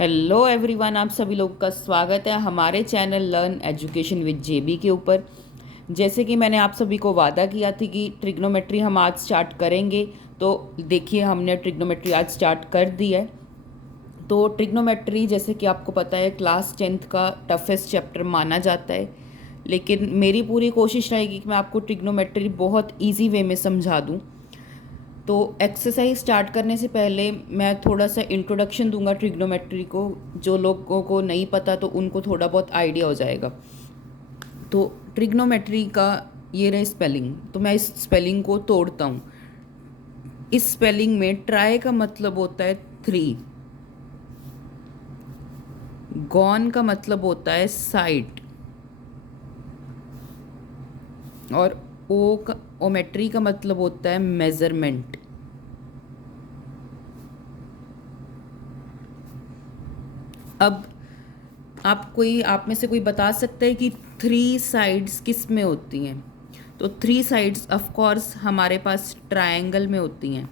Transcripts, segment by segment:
Hello everyone, आप सभी लोगों का स्वागत है हमारे चैनल लर्न एजुकेशन विद जेबी के ऊपर। जैसे कि मैंने आप सभी को वादा किया थी कि ट्रिग्नोमेट्री हम आज स्टार्ट करेंगे, तो देखिए हमने ट्रिग्नोमेट्री आज स्टार्ट कर दी है। तो ट्रिग्नोमेट्री जैसे कि आपको पता है क्लास 10th का टफेस्ट चैप्टर माना जाता है, लेकिन मेरी पूरी कोशिश रहेगी कि मैं आपको ट्रिग्नोमेट्री बहुत ईजी वे में समझा दूँ। तो एक्सरसाइज स्टार्ट करने से पहले मैं थोड़ा सा इंट्रोडक्शन दूंगा ट्रिग्नोमेट्री को। जो लोगों को नहीं पता तो उनको थोड़ा बहुत आइडिया हो जाएगा। तो ट्रिग्नोमेट्री का ये रहे स्पेलिंग, तो मैं इस स्पेलिंग को तोड़ता हूँ। इस स्पेलिंग में ट्राई का मतलब होता है 3, गॉन का मतलब होता है साइड, और ओमेट्री का मतलब होता है मेजरमेंट। अब आप में से कोई बता सकता है कि 3 साइड्स किस में होती हैं? तो 3 साइड्स ऑफ कोर्स हमारे पास ट्रायंगल में होती हैं।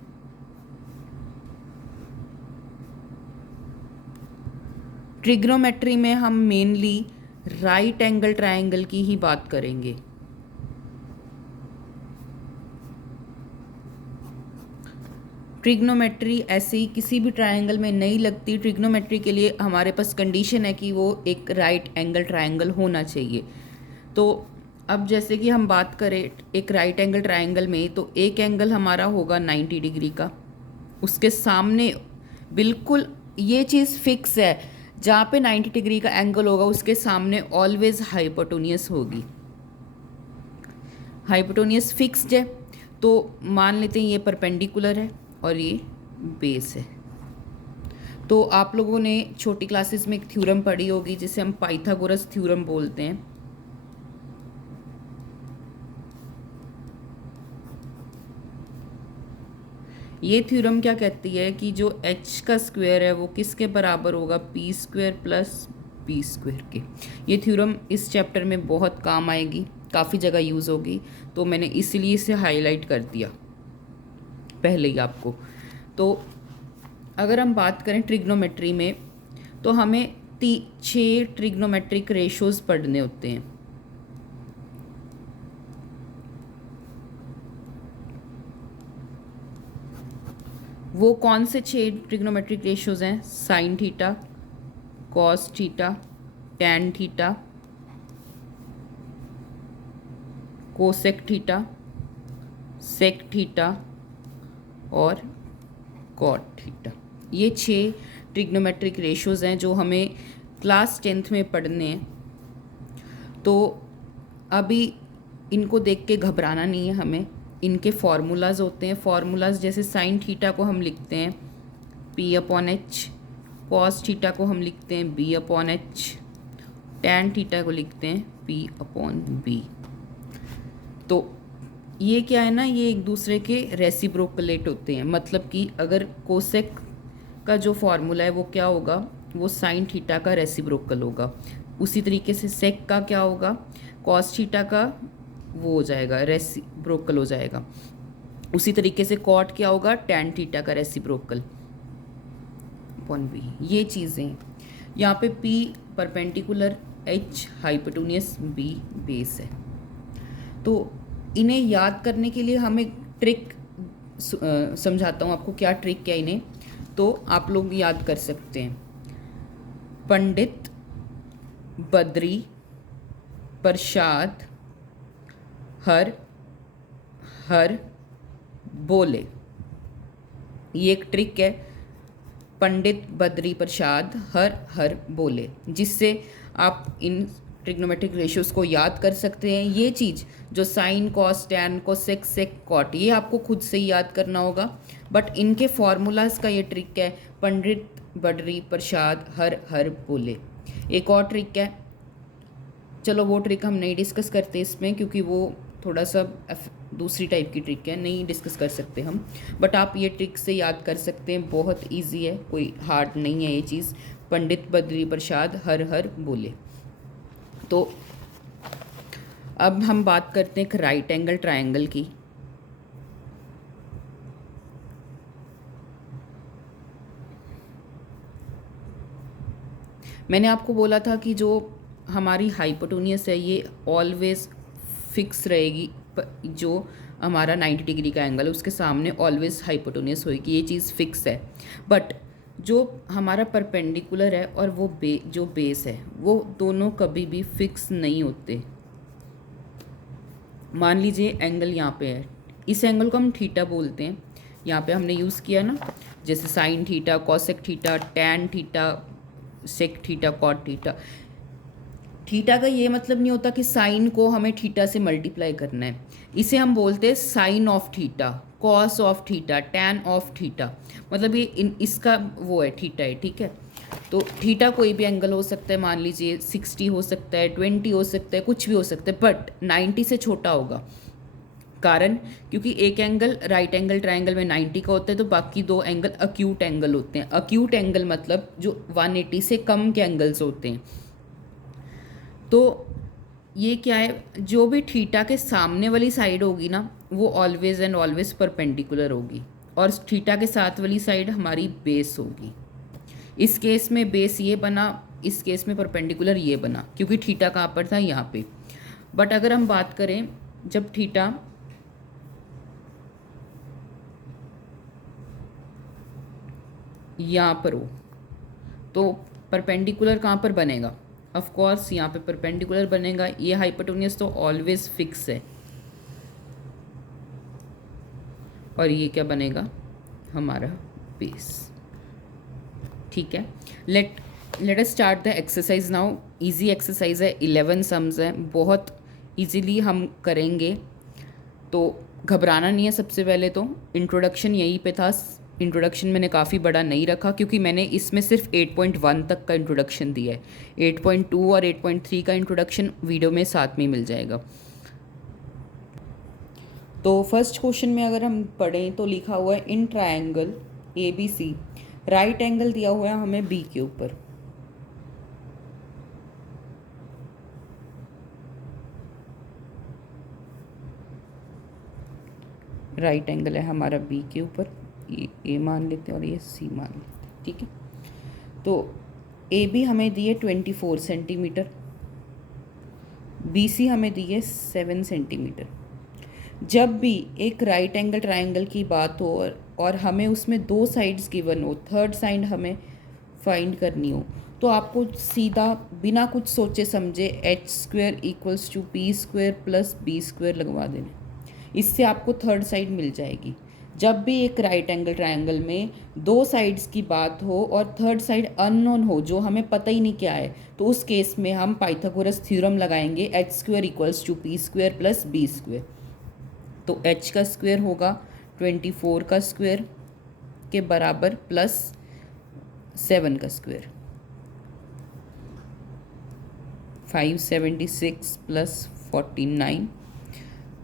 ट्रिग्नोमेट्री में हम मेनली राइट एंगल ट्रायंगल की ही बात करेंगे। ट्रिग्नोमेट्री ऐसे ही किसी भी ट्रायंगल में नहीं लगती। ट्रिग्नोमेट्री के लिए हमारे पास कंडीशन है कि वो एक राइट एंगल ट्रायंगल होना चाहिए। तो अब जैसे कि हम बात करें एक राइट एंगल ट्रायंगल में, तो एक एंगल हमारा होगा 90 डिग्री का। उसके सामने बिल्कुल ये चीज़ फिक्स है, जहाँ पे 90 डिग्री का एंगल होगा उसके सामने ऑलवेज हाइपोटेनियस होगी। हाइपोटेनियस फिक्स्ड है, तो मान लेते हैं ये परपेंडिकुलर है और ये बेस है। तो आप लोगों ने छोटी क्लासेस में एक थ्योरम पढ़ी होगी जिसे हम पाइथागोरस थ्योरम बोलते हैं। ये थ्योरम क्या कहती है कि जो h का स्क्वायर है वो किसके बराबर होगा? P square plus b square के। ये थ्योरम इस चैप्टर में बहुत काम आएगी, काफ़ी जगह यूज़ होगी, तो मैंने इसीलिए इसे हाईलाइट कर दिया पहले ही आपको। तो अगर हम बात करें ट्रिग्नोमेट्री में, तो हमें 6 ट्रिग्नोमेट्रिक रेशोज़ पढ़ने होते हैं। वो कौन से 6 ट्रिग्नोमेट्रिक रेशोज़ हैं? Sine theta, cos theta, tan theta, cosec theta, sec theta और कॉट थीटा। ये 6 ट्रिग्नोमेट्रिक रेशोज़ हैं जो हमें क्लास 10th में पढ़ने हैं। तो अभी इनको देख के घबराना नहीं है हमें। इनके फार्मूलाज होते हैं। फार्मूलाज जैसे साइन थीटा को हम लिखते हैं p upon h, cos theta को हम लिखते हैं b upon h, tan theta को लिखते हैं पी अपॉन बी। तो ये क्या है ना, ये एक दूसरे के रेसिप्रोकलेट होते हैं। मतलब कि अगर कोसेक का जो फॉर्मूला है वो क्या होगा? वो साइन थीटा का रेसिप्रोकल होगा। उसी तरीके से सेक का क्या होगा? कॉस थीटा का वो हो जाएगा, रेसिप्रोकल हो जाएगा। उसी तरीके से कॉट क्या होगा? टैन थीटा का रेसिप्रोकल अपॉन बी। ये चीज़ें यहाँ पे p perpendicular, h hypotenuse, b base है। तो इन्हें याद करने के लिए हम एक ट्रिक समझाता हूँ आपको। क्या ट्रिक है इन्हें, तो आप लोग याद कर सकते हैं। पंडित, बद्री, प्रसाद, हर हर बोले। ये एक ट्रिक है, पंडित, बद्री, प्रसाद, हर हर बोले, जिससे आप इन ट्रिग्नोमेट्रिक रेशियोज़ को याद कर सकते हैं। ये चीज़ जो साइन, कॉस, टैन, कोसेक, सेक, कॉट, ये आपको खुद से ही याद करना होगा, बट इनके फार्मूलाज का ये ट्रिक है, पंडित, बद्री, प्रसाद, हर हर बोले। एक और ट्रिक है, चलो वो ट्रिक हम नहीं डिस्कस करते इसमें, क्योंकि वो थोड़ा सा दूसरी टाइप की ट्रिक है, नहीं डिस्कस कर सकते हम। बट आप ये ट्रिक से याद कर सकते हैं, बहुत इजी है, कोई हार्ड नहीं है ये चीज़। पंडित, बद्री, प्रसाद, हर हर बोले। तो अब हम बात करते हैं एक राइट एंगल ट्रायंगल की। मैंने आपको बोला था कि जो हमारी हाइपोटेन्यूस है ये ऑलवेज फिक्स रहेगी, जो हमारा 90 डिग्री का एंगल है उसके सामने ऑलवेज हाइपोटेन्यूस होगी, ये चीज़ फिक्स है। बट जो हमारा परपेंडिकुलर है और वो जो बेस है वो दोनों कभी भी फिक्स नहीं होते। मान लीजिए एंगल यहाँ पे है, इस एंगल को हम थीटा बोलते हैं, यहाँ पे हमने यूज़ किया ना, जैसे sine theta, cosec theta, tan theta, sec theta, cot theta. Theta का ये मतलब नहीं होता कि साइन को हमें थीटा से मल्टीप्लाई करना है, इसे हम बोलते हैं sine of theta, cos of theta, tan of theta, मतलब ये इसका वो है थीटा है, ठीक है। तो थीटा कोई भी एंगल हो सकता है, मान लीजिए 60 हो सकता है, 20 हो सकता है, कुछ भी हो सकता है, बट 90 से छोटा होगा। कारण क्योंकि एक एंगल राइट एंगल ट्रायंगल में 90 का होता है, तो बाकी दो एंगल अक्यूट एंगल होते हैं। अक्यूट एंगल मतलब जो 180 से कम के एंगल्स होते हैं। तो ये क्या है, जो भी थीटा के सामने वाली साइड होगी ना वो ऑलवेज एंड ऑलवेज परपेंडिकुलर होगी, और थीटा के साथ वाली साइड हमारी बेस होगी। इस केस में बेस ये बना, इस केस में परपेंडिकुलर ये बना, क्योंकि थीटा कहाँ पर था, यहाँ पे। बट अगर हम बात करें जब थीटा यहाँ पर हो तो परपेंडिकुलर कहाँ पर बनेगा, ऑफ कोर्स यहाँ पे परपेंडिकुलर बनेगा। ये हाइपोटेन्यूस तो ऑलवेज फिक्स है, और ये क्या बनेगा, हमारा बेस, ठीक है। Let us start the exercise now. Easy exercise है, 11 सम्स है, बहुत इजीली हम करेंगे, तो घबराना नहीं है। सबसे पहले तो इंट्रोडक्शन यहीं पे था। इंट्रोडक्शन मैंने काफ़ी बड़ा नहीं रखा, क्योंकि मैंने इसमें सिर्फ 8.1 तक का इंट्रोडक्शन दिया है। 8.2 और 8.3 का इंट्रोडक्शन वीडियो में साथ में मिल जाएगा। तो फर्स्ट क्वेश्चन में अगर हम पढ़ें तो लिखा हुआ है in triangle ABC right angle दिया हुआ है हमें बी के ऊपर। राइट एंगल है हमारा बी के ऊपर, ये ए मान लेते हैं और ये सी मान लेते हैं, ठीक है। तो ए बी हमें दिए 24 सेंटीमीटर, बी सी हमें दिए 7 सेंटीमीटर। जब भी एक राइट एंगल ट्रायंगल की बात हो और हमें उसमें दो साइड्स गिवन हो, थर्ड साइड हमें फाइंड करनी हो, तो आपको सीधा बिना कुछ सोचे समझे h² = p² + b² लगवा देना, इससे आपको थर्ड साइड मिल जाएगी। जब भी एक राइट एंगल ट्रायंगल में दो साइड्स की बात हो और थर्ड साइड अननोन हो, जो हमें पता ही नहीं क्या है, तो उस केस में हम पाइथागोरस थ्योरम लगाएंगे, h² = p² + b²। तो h का स्क्वायर होगा 24 का स्क्वायर के बराबर प्लस 7 का स्क्वायर, 576 + 49।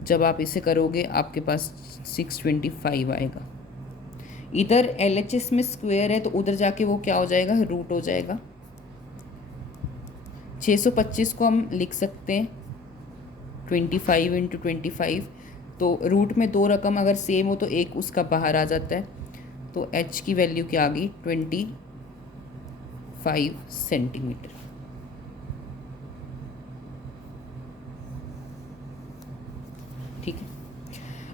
जब आप इसे करोगे आपके पास 625 आएगा। इधर LHS में स्क्वायर है तो उधर जाके वो क्या हो जाएगा, रूट हो जाएगा। 625 को हम लिख सकते हैं 25 × 25, तो रूट में दो रकम अगर सेम हो तो एक उसका बाहर आ जाता है, तो h की वैल्यू क्या आ गई, 25 सेंटीमीटर। ठीक है,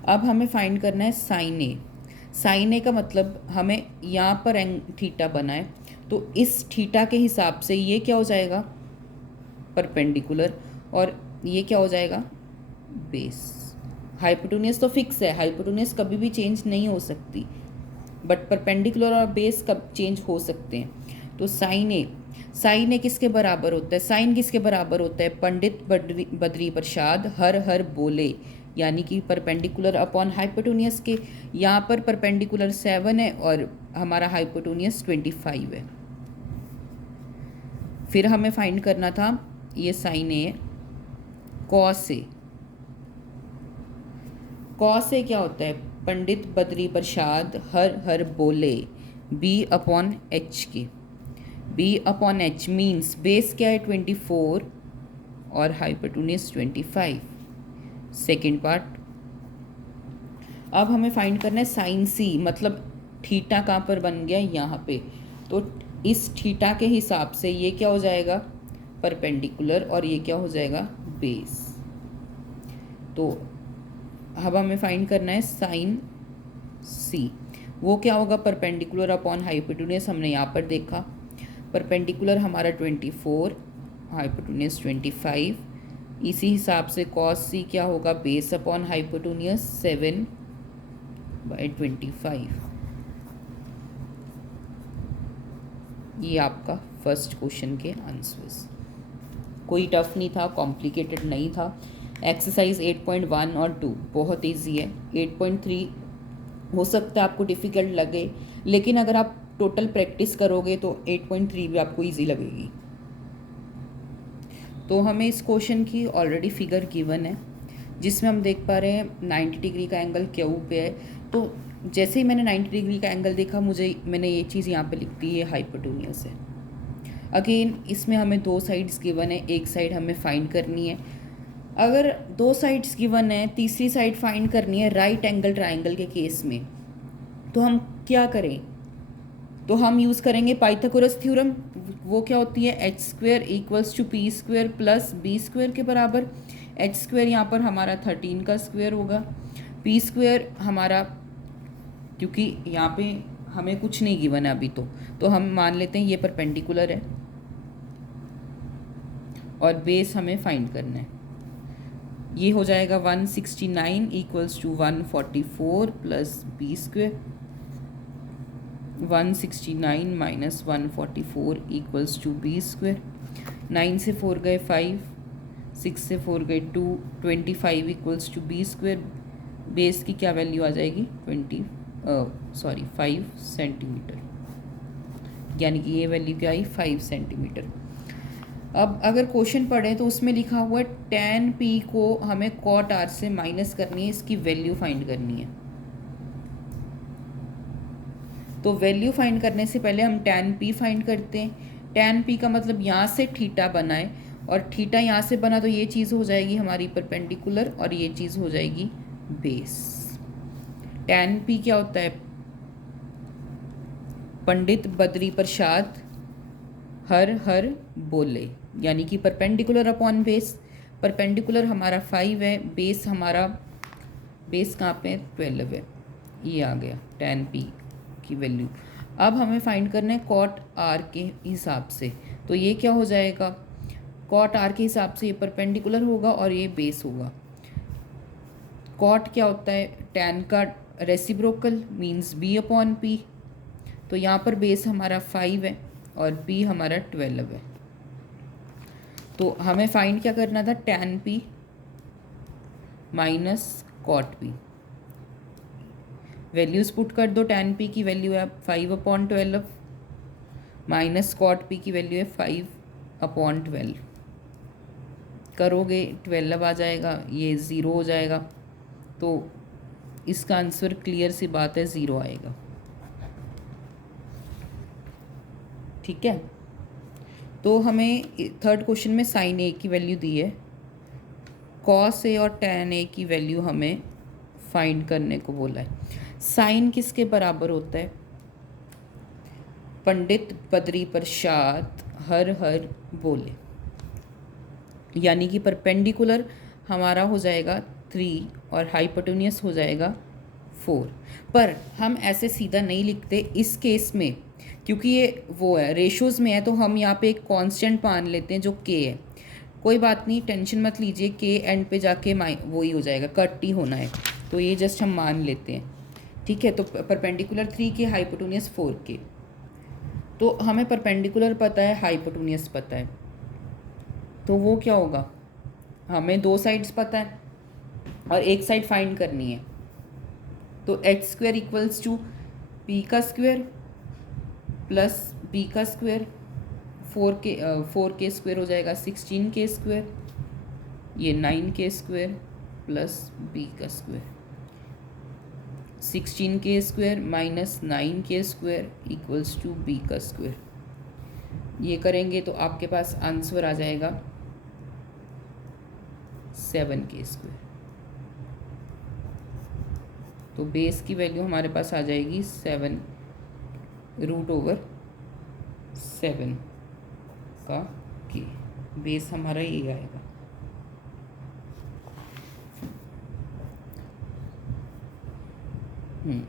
अब हमें फाइंड करना है साइन ए। साइन ए का मतलब हमें यहाँ पर थीटा बना है, तो इस थीटा के हिसाब से ये क्या हो जाएगा, परपेंडिकुलर, और ये क्या हो जाएगा, बेस। हाइपोटेन्यूस तो फिक्स है, हाइपोटेन्यूस कभी भी चेंज नहीं हो सकती, बट परपेंडिकुलर और बेस कब चेंज हो सकते हैं। तो साइन ए किसके बराबर होता है, साइन किसके बराबर होता है, पंडित बद्री प्रसाद हर हर बोले, यानी कि परपेंडिकुलर अपॉन हाइपोटेन्यूस के। यहाँ पर परपेंडिकुलर 7 है और हमारा हाइपोटेन्यूस 25 है। फिर हमें फाइंड करना था ये sign A, cos A. Cos A क्या होता है, पंडित बद्री प्रसाद हर हर बोले, B/H के। B/H मीन्स बेस क्या है 24 और हाइपोटेन्यूस 25। सेकेंड पार्ट, अब हमें फाइंड करना है साइन सी, मतलब थीटा कहाँ पर बन गया, यहाँ पे। तो इस थीटा के हिसाब से ये क्या हो जाएगा, परपेंडिकुलर, और ये क्या हो जाएगा, बेस। तो अब हमें फाइंड करना है साइन सी। वो क्या होगा, परपेंडिकुलर अपॉन हाइपोटेन्यूज, हमने यहाँ पर देखा परपेंडिकुलर हमारा 24, हाइपोटेन्यूज 25। इसी हिसाब से कॉस सी क्या होगा, बेस अपॉन हाइपोटेन्यूज 7/25। ये आपका फर्स्ट क्वेश्चन के आंसर्स। कोई टफ नहीं था, कॉम्प्लिकेटेड नहीं था। एक्सरसाइज 8.1 और 2 बहुत इजी है। 8.3 हो सकता है आपको डिफ़िकल्ट लगे, लेकिन अगर आप टोटल प्रैक्टिस करोगे तो 8.3 भी आपको इजी लगेगी। तो हमें इस क्वेश्चन की ऑलरेडी फिगर गिवन है, जिसमें हम देख पा रहे हैं 90 डिग्री का एंगल क्यू पे है। तो जैसे ही मैंने 90 डिग्री का एंगल देखा, मैंने ये चीज़ यहाँ पे लिख दी, ये हाइपोटेन्यूज है। अगेन इसमें हमें दो साइड्स गिवन है, एक साइड हमें फाइंड करनी है। अगर दो साइड्स गिवन है, तीसरी साइड फाइंड करनी है राइट एंगल ट्राइंगल के केस में, तो हम क्या करें, तो हम यूज़ करेंगे पाइथागोरस थ्योरम। वो क्या होती है, h square equals to p square plus b square के बराबर। एच स्क्वेयर यहाँ पर हमारा 13 का स्क्वेयर होगा, पी स्क्वेयर हमारा, क्योंकि यहाँ पे हमें कुछ नहीं गिवन है अभी, तो हम मान लेते हैं ये परपेंडिकुलर है और बेस हमें फाइंड करना है। ये हो जाएगा 169 equals to 144 plus b square. 169 minus 144 equals to b square. 9 से 4 गए 5, 6 से 4 गए 2, 25 equals to b square. Base की क्या वैल्यू आ जाएगी, 5 सेंटीमीटर, यानी कि ये वैल्यू क्या आई, 5 सेंटीमीटर। अब अगर क्वेश्चन पढ़े तो उसमें लिखा हुआ है tan p को हमें cot r से माइनस करनी है, इसकी वैल्यू फाइंड करनी है। तो वैल्यू फाइंड करने से पहले हम tan p फाइंड करते हैं। tan p का मतलब यहाँ से थीटा बना है, और थीटा यहाँ से बना, तो ये चीज़ हो जाएगी हमारी परपेंडिकुलर और ये चीज़ हो जाएगी बेस। tan p क्या होता है, पंडित बद्री प्रसाद हर हर बोले, यानी कि परपेंडिकुलर अपॉन बेस। परपेंडिकुलर हमारा 5 है, बेस हमारा, बेस कहाँ पे है, 12 है। ये आ गया tan p की वैल्यू। अब हमें फाइंड करना है cot r के हिसाब से। तो ये क्या हो जाएगा, cot r के हिसाब से ये परपेंडिकुलर होगा और ये बेस होगा। cot क्या होता है, tan का reciprocal means b upon p। तो यहाँ पर बेस हमारा 5 है और p हमारा 12 है। तो हमें फाइंड क्या करना था, tan p minus cot p। Values put कर दो, tan p की वैल्यू है 5/12 माइनस cot p की वैल्यू है 5/12। करोगे 12 आ जाएगा, ये 0 हो जाएगा। तो इसका आंसर क्लियर सी बात है 0 आएगा। ठीक है, तो हमें थर्ड क्वेश्चन में साइन ए की वैल्यू दी है, कॉस ए और tan ए की वैल्यू हमें फाइंड करने को बोला है। साइन किसके बराबर होता है, पंडित बद्री प्रसाद हर हर बोले, यानी कि परपेंडिकुलर हमारा हो जाएगा 3 और हाइपोटेन्यूस हो जाएगा 4। पर हम ऐसे सीधा नहीं लिखते इस केस में, क्योंकि ये वो है रेशोज़ में है, तो हम यहाँ पे एक कांस्टेंट मान लेते हैं जो k है। कोई बात नहीं, टेंशन मत लीजिए, k एंड पे जाके वो ही हो जाएगा, कट ही होना है, तो ये जस्ट हम मान लेते हैं। ठीक है, तो परपेंडिकुलर 3k, हाइपोटेन्यूस 4k। तो हमें परपेंडिकुलर पता है, हाइपोटेन्यूस पता है, तो वो क्या होगा, हमें दो साइड्स पता है और एक साइड फाइंड करनी है। तो h square equals to p का स्क्वेयर प्लस बी का स्क्वेयर, 4k स्क्वेयर हो जाएगा 16k स्क्वेयर, ये 9k स्क्वेयर प्लस बी का square. 16k square minus 9k square equals to b का स्क्वेयर। ये करेंगे तो आपके पास आंसर आ जाएगा 7k स्क्वेयर। तो बेस की वैल्यू हमारे पास आ जाएगी 7 √7। 7 का के, बेस हमारा ये आएगा।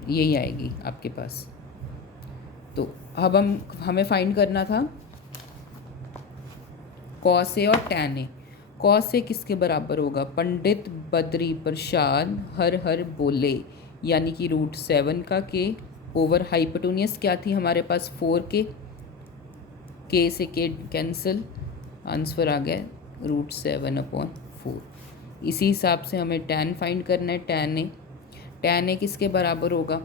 यही आएगी आपके पास। तो अब हमें फाइंड करना था कॉस ए और टैन ए। कॉस ए किसके बराबर होगा? पंडित बद्री प्रसाद हर हर बोले, यानी कि √7 का के ओवर हाइपोटेन्यूज क्या थी हमारे पास 4 के से के कैंसिल, आंसर आ गया √7/4। इसी हिसाब से हमें टैन फाइंड करना है। टैन ए किसके बराबर होगा?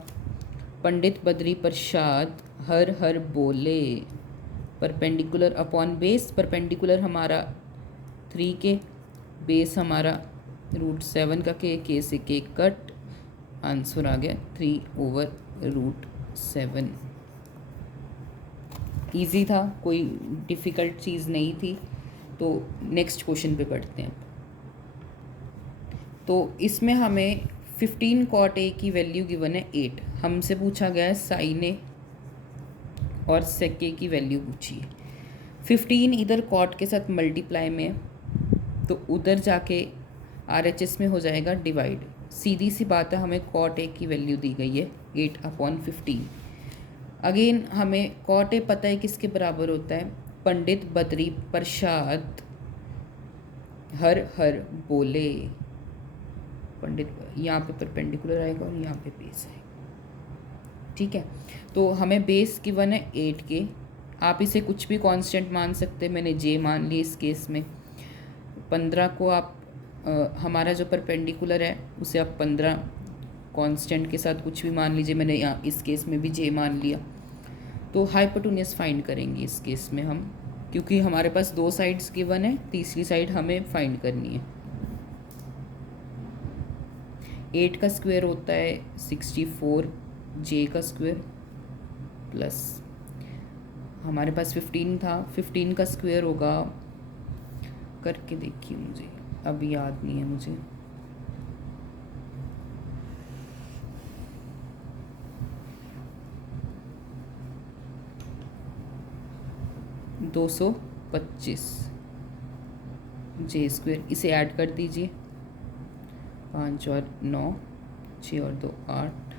पंडित बद्री प्रसाद हर हर बोले, परपेंडिकुलर अपॉन बेस। परपेंडिकुलर हमारा 3 बेस हमारा √7 का के से के कट, आंसर आ गया 3/√7। ईजी था, कोई डिफ़िकल्ट चीज़ नहीं थी। तो नेक्स्ट क्वेश्चन पे पढ़ते हैं। तो इसमें हमें 15 कॉट ए की वैल्यू गिवन है 8। हमसे पूछा गया है साइन ए और सेक ए की वैल्यू पूछी है। 15 इधर कॉट के साथ मल्टीप्लाई में है, तो उधर जाके RHS में हो जाएगा डिवाइड। सीधी सी बात है, हमें कॉट ए की वैल्यू दी गई है 8/15। अगेन हमें कॉट ए पता है किसके बराबर होता है? पंडित बद्री प्रसाद हर हर बोले। पंडित यहाँ पे परपेंडिकुलर आएगा और यहाँ पे बेस आएगा। ठीक है, तो हमें बेस गिवन है 8 के। आप इसे कुछ भी कांस्टेंट मान सकते हैं, मैंने जे मान ली इस केस में। 15 को आप हमारा जो परपेंडिकुलर है उसे आप 15 कांस्टेंट के साथ कुछ भी मान लीजिए, मैंने यहाँ इस केस में भी जे मान लिया। तो हाइपोटेन्यूज फाइंड करेंगे इस केस में हम, क्योंकि हमारे पास 2 साइड्स गिवन है, तीसरी साइड हमें फाइंड करनी है। 8 का स्क्वायर होता है 64, जे का स्क्वायर प्लस हमारे पास 15 था, 15 का स्क्वायर होगा, करके देखिए, मुझे अब याद नहीं है मुझे। $225 जे स्क्वायर, इसे ऐड कर दीजिए। 5 और 9, 6 और 2 8,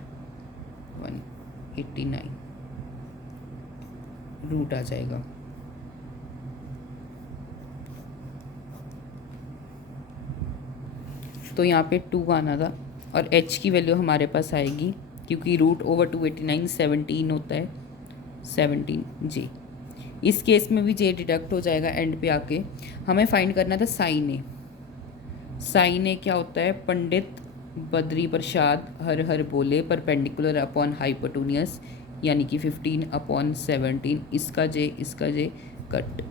189 रूट आ जाएगा। तो यहाँ पे 2 आना था और h की वैल्यू हमारे पास आएगी, क्योंकि √289 17 होता है, 17 जे। इस केस में भी जे डिडक्ट हो जाएगा एंड पे आके। हमें फाइंड करना था साइन ए। साइन ए क्या होता है? पंडित बद्री प्रसाद हर हर बोले, परपेंडिकुलर अपॉन हाइपोटेन्यूज, यानी कि 15/17। इसका जे कट।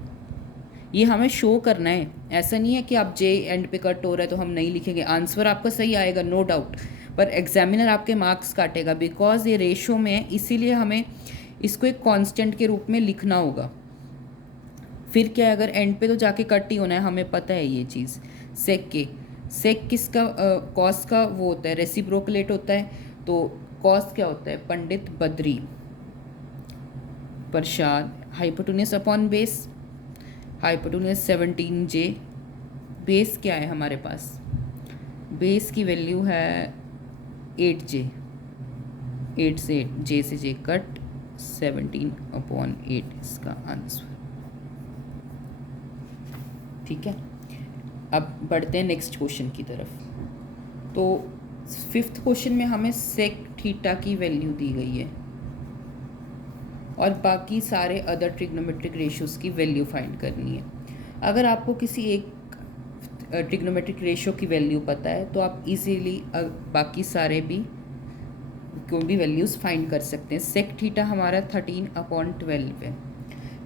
ये हमें शो करना है, ऐसा नहीं है कि आप जे एंड पे कट हो रहा है तो हम नहीं लिखेंगे। आंसर आपका सही आएगा नो डाउट, पर एग्जामिनर आपके मार्क्स काटेगा, बिकॉज ये रेशो में है, इसीलिए हमें इसको एक कांस्टेंट के रूप में लिखना होगा। फिर क्या है, अगर एंड पे तो जाके कट ही होना है, हमें पता है ये चीज़। सेक किसका? कॉस का वो होता है, रेसिप्रोकलेट होता है। तो कॉस क्या होता है? Pandit Badri Prasad, hypotenuse upon base, hypotenuse 17 जे। बेस क्या है हमारे पास? बेस की वैल्यू है 8 से जे से जे कट, 17/8 इसका आंसर। ठीक है, अब बढ़ते हैं नेक्स्ट क्वेश्चन की तरफ। तो 5th क्वेश्चन में हमें सेक थीटा की वैल्यू दी गई है और बाकी सारे अदर ट्रिग्नोमेट्रिक रेशियोज़ की वैल्यू फाइंड करनी है। अगर आपको किसी एक ट्रिग्नोमेट्रिक रेशियो की वैल्यू पता है तो आप इजीली बाकी सारे भी कोई भी वैल्यूज़ फाइंड कर सकते हैं। सेक थीटा हमारा 13/12 है।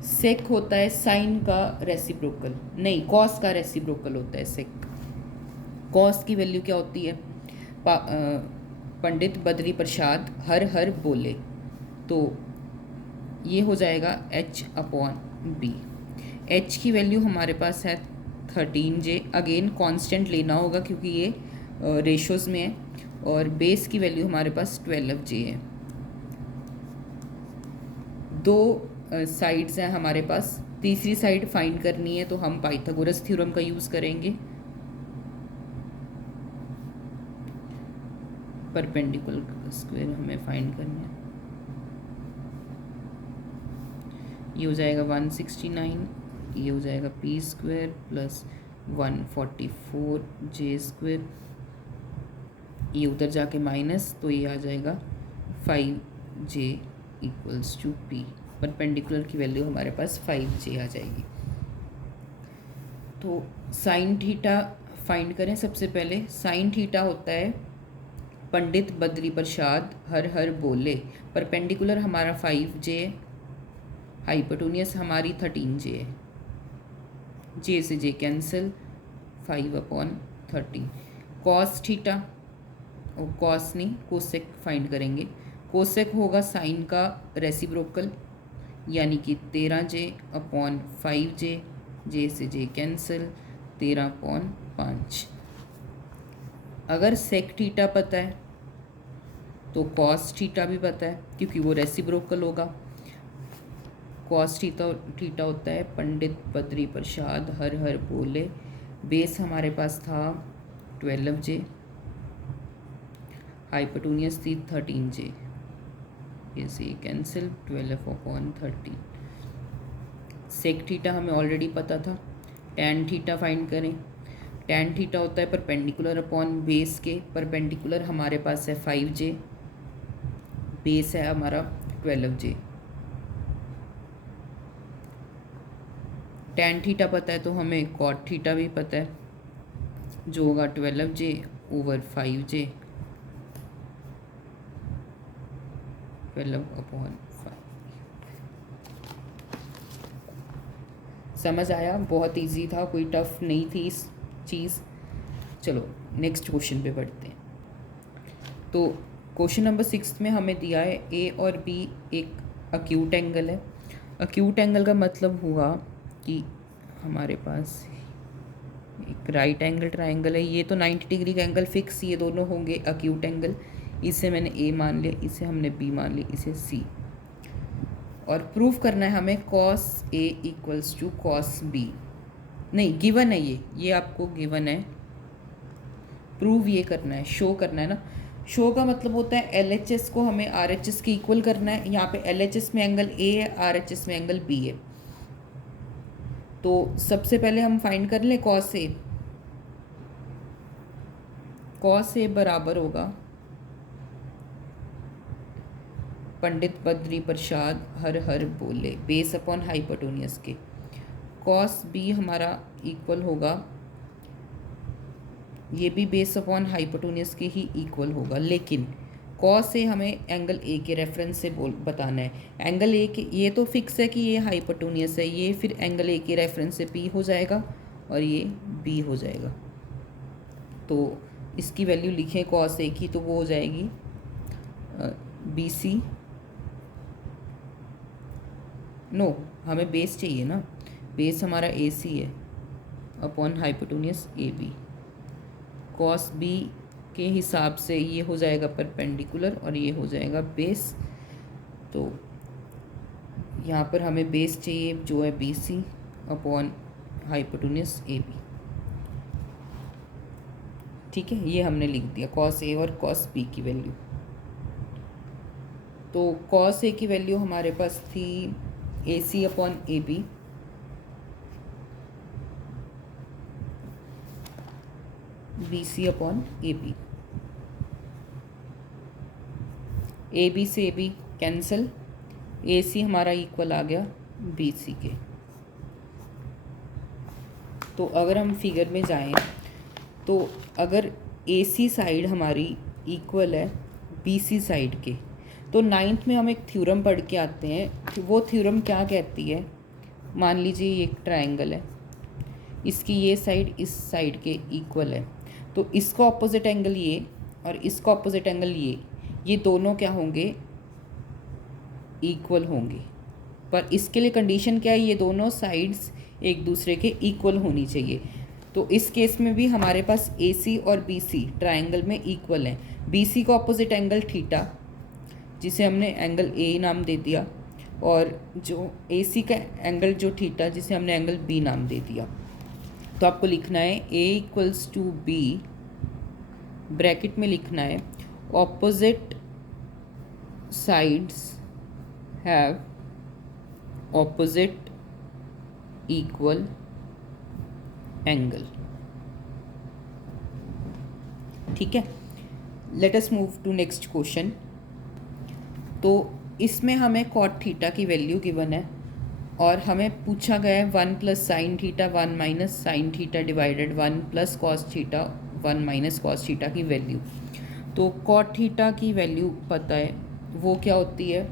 सेक होता है साइन का रेसिप्रोकल, नहीं कॉस का रेसिप्रोकल होता है सेक। कॉस की वैल्यू क्या होती है? पंडित बद्री प्रसाद हर हर बोले, तो ये हो जाएगा h/b। h की वैल्यू हमारे पास है 13J। अगेन कांस्टेंट लेना होगा क्योंकि ये रेशोज़ में है। और बेस की वैल्यू हमारे पास 12J है। 2 साइड्स हैं हमारे पास, तीसरी साइड फाइंड करनी है तो हम पाइथागोरस थ्योरम का यूज़ करेंगे। परपेंडिकुलर स्क्वायर हमें फाइंड करना है। ये हो जाएगा 169, ये हो जाएगा p square plus 144 j square, ये उधर जाके माइनस, तो ये आ जाएगा 5j equals to p. Perpendicular की वैल्यू हमारे पास 5j आ जाएगी। तो साइन थीटा फाइंड करें। सबसे पहले साइन थीटा होता है पंडित बद्री प्रसाद हर हर बोले। परपेंडिकुलर हमारा 5j, हाइपोटेन्यूस हमारी 13j है। j से j कैंसिल, 5/13। कॉस थीटा, और कॉस नहीं कोसेक फाइंड करेंगे। कोसेक होगा साइन का रेसिप्रोकल, यानी कि 13j/5j, j से j कैंसिल, 13/5। अगर सेक थीटा पता है तो कॉस थीटा भी पता है, क्योंकि वो रेसिप्रोकल होगा। कॉस थीटा होता है पंडित बद्री प्रसाद हर हर बोले। बेस हमारे पास था 12j, हाइपोटेन्यूस थी 13j, ये से कैंसिल, 12/13। सेक थीटा हमें ऑलरेडी पता था। टैन थीटा फाइंड करें। टैन थीटा होता है परपेंडिकुलर अपॉन बेस के। परपेंडिकुलर हमारे पास है 5j, बेस है हमारा 12j। टैन थीटा पता है तो हमें कॉट थीटा भी पता है, जो होगा 12j/5j, 12/5। समझ आया? बहुत इजी था, कोई टफ नहीं थी इस चीज़। चलो नेक्स्ट क्वेश्चन पे बढ़ते हैं। तो क्वेश्चन नंबर 6 में हमें दिया है ए और बी एक अक्यूट एंगल है। अक्यूट एंगल का मतलब हुआ कि हमारे पास एक राइट एंगल ट्राइंगल है, ये तो 90 डिग्री का एंगल फिक्स, ये दोनों होंगे अक्यूट एंगल। इसे मैंने ए मान लिया, इसे हमने बी मान लिया, इसे सी। और प्रूव करना है हमें cos A equals to cos B. नहीं, गिवन है ये आपको गिवन है। प्रूव ये करना है, शो करना है ना। शो का मतलब होता है LHS को हमें RHS के इक्वल करना है। यहाँ पे LHS में एंगल A है, RHS में एंगल B है। तो सबसे पहले हम फाइंड कर लें कॉस ए। कॉस ए बराबर होगा पंडित बद्री प्रसाद हर हर बोले, बेस अपॉन हाइपोटेन्यूस के। कॉस बी हमारा इक्वल होगा, ये भी बेस अपॉन हाइपोटेन्यूस के ही इक्वल होगा, लेकिन कॉस ए हमें एंगल ए के रेफरेंस से बताना है। एंगल ए के ये तो फिक्स है कि ये हाइपोटेन्यूस है, ये फिर एंगल ए के रेफरेंस से पी हो जाएगा और ये बी हो जाएगा। तो इसकी वैल्यू लिखें कॉस ए की, तो वो हो जाएगी BC। नो, हमें बेस चाहिए ना, बेस हमारा AC है upon hypotenuse AB। Cos B के हिसाब से ये हो जाएगा परपेंडिकुलर और ये हो जाएगा बेस। तो यहाँ पर हमें बेस चाहिए जो है BC अपॉन हाइपोटेन्यूस AB। ठीक है, ये हमने लिख दिया कॉस ए और कॉस बी की वैल्यू। तो कॉस ए की वैल्यू हमारे पास थी AC upon AB, BC upon AB। AB से AB कैंसिल, AC हमारा इक्वल आ गया BC के। तो अगर हम फिगर में जाएं तो अगर AC साइड हमारी इक्वल है BC साइड के, तो 9th में हम एक थ्योरम पढ़ के आते हैं। वो थ्योरम क्या कहती है, मान लीजिए ये एक ट्रायंगल है, इसकी ये साइड इस साइड के इक्वल है, तो इसका ऑपोजिट एंगल ये और इसका ऑपोजिट एंगल ये दोनों क्या होंगे, इक्वल होंगे। पर इसके लिए कंडीशन क्या है, ये दोनों साइड्स एक दूसरे के इक्वल होनी चाहिए। तो इस केस में भी हमारे पास AC और BC ट्रायंगल में इक्वल है। BC का ऑपोजिट एंगल थीटा, जिसे हमने एंगल A नाम दे दिया, और जो AC का एंगल जो थीटा जिसे हमने एंगल B नाम दे दिया, तो आपको लिखना है A = B, ब्रैकेट में लिखना है opposite sides have opposite equal angle. ठीक है, let us move to next question. तो इसमें हमें कॉट थीटा की वैल्यू गिवन है और हमें पूछा गया है 1 + sin theta 1 - sin theta divided 1 + cos theta 1 - cos theta की वैल्यू। तो कॉट थीटा की वैल्यू पता है, वो क्या होती है?